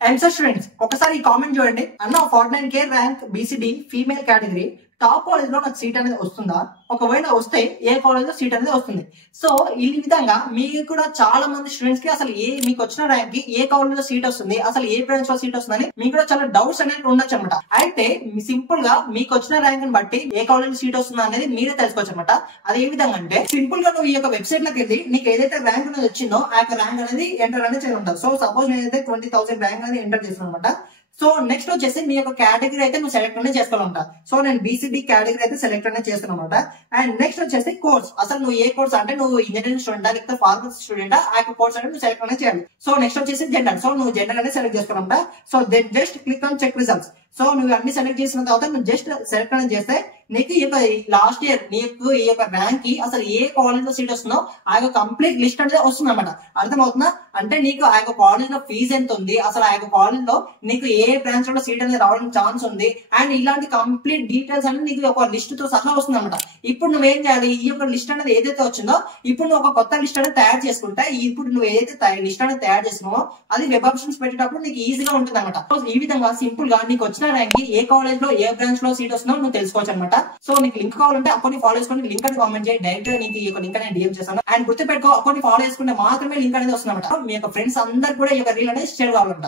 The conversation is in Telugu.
ఎంసెట్ స్టూడెంట్స్ ఒకసారి ఈ కామెంట్ చూడండి. అన్న 49K rank BCD female category top college లో నాకు సీట్ అనేది వస్తుందా? ఒకవేళ వస్తే ఏ కాలేజ్ లో సీట్ అనేది వస్తుంది? సో ఈ విధంగా మీకు కూడా చాలా మంది స్టూడెంట్స్ కి అసలు మీకు వచ్చిన ర్యాంక్ కి ఏ కాలేజ్ లో సీట్ వస్తుంది, అసలు ఏ బ్రాంచ్ లో సీట్ వస్తుందని మీకు కూడా చాలా డౌట్స్ అనేది ఉండొచ్చు అనమాట. అయితే సింపుల్ గా మీకు వచ్చిన ర్యాంక్ ని బట్టి ఏ కాలేజ్ లో సీట్ వస్తుందా అనేది మీరే తెలుసుకోవచ్చు అనమాట. అది ఏ విధంగా అంటే సింపుల్ గా నువ్వు ఈ యొక్క వెబ్సైట్ లోకి వెళ్ళి నీకు ఏదైతే ర్యాంక్ అనేది వచ్చిందో ఆ యొక్క ర్యాంక్ అనేది ఎంటర్ అనేది చేయాలి ఉంటుంది. సో సపోజ్ నేనైతే 20,000 ర్యాంక్ అనేది ఎంటర్ చేస్తాను అనమాట. సో నెక్స్ట్ వచ్చేసి మీ యొక్క కేటగిరీ అయితే నువ్వు సెలెక్ట్ అనేది చేసుకోవాలంట. సో నేను బీసీడీ కేటగిరీ అయితే సెలెక్ట్ అనేది చేస్తాను అనమాట. అండ్ నెక్స్ట్ వచ్చేసి కోర్స్, అసలు నువ్వు ఏ కోర్స్ అంటే నువ్వు ఇంజనీరింగ్ స్టూడెంటా లేకపోతే ఫార్మసీ స్టూడెంటా, ఆ యొక్క కోర్స్ అంటే నువ్వు సెలెక్ట్ అనేది చేయాలి. సో నెక్స్ట్ వచ్చేసి జెండర్, సో నువ్వు జెండర్ అనేది సెలెక్ట్ చేసుకోవాలంట. So then just click on check results. So నువ్వు అన్ని సెలెక్ట్ చేసిన తర్వాత నువ్వు జస్ట్ సెలెక్ట్ అనేది చేస్తే నీకు ఈ యొక్క లాస్ట్ ఇయర్ నీకు ఈ యొక్క ర్యాంక్ కి అసలు ఏ కాలేజ్ లో సీట్ వస్తుందో ఆ యొక్క కంప్లీట్ లిస్ట్ అనేది వస్తుంది అనమాట. అర్థమవుతుందా? అంటే నీకు ఆ యొక్క కాలేజ్ లో ఫీజు ఎంత ఉంది, అసలు ఆ యొక్క కాలేజ్ లో నీకు ఏ బ్రాంచ్ లో సీట్ అనేది రావడానికి ఛాన్స్ ఉంది, అండ్ ఇలాంటి కంప్లీట్ డీటెయిల్స్ అనేది నీకు ఒక లిస్ట్ తో సహా వస్తుంది అనమాట. ఇప్పుడు నువ్వేం చేయాలి, ఈ యొక్క లిస్ట్ అనేది ఏదైతే వచ్చిందో ఇప్పుడు నువ్వు ఒక కొత్త లిస్ట్ అనేది తయారు చేసుకుంటే, ఇప్పుడు నువ్వు ఏదైతే లిస్ట్ అనేది తయారు చేస్తున్నావో అది వెబ్ ఆప్షన్స్ పెట్టేటప్పుడు నీకు ఈజీగా ఉంటుంది అనమాట. ఈ విధంగా సింపుల్ గా నీకు వచ్చిన ర్యాంక్ కి ఏ కాలేజ్ లో ఏ బ్రాంచ్ లో సీట్ వస్తుందో నువ్వు తెలుసుకోవచ్చు అనమాట. సో నీకు లింక్ కావాలంటే అకౌంట్ ఫాలో చేసుకుని లింక్ అని కామెంట్ చేయి, డైరెక్ట్ గా నీకు ఈ యొక్క లింక్ అనేది డిఎం చేస్తాను. అండ్ గుర్తుపెట్టుకో, అకౌంట్ ఫాలో చేసుకుంటే మాత్రమే లింక్ అనేది వస్తుంది అనమాట. మీ యొక్క ఫ్రెండ్స్ అందరు కూడా ఈ యొక్క రీల్ అనేది షేర్ కావాలంట.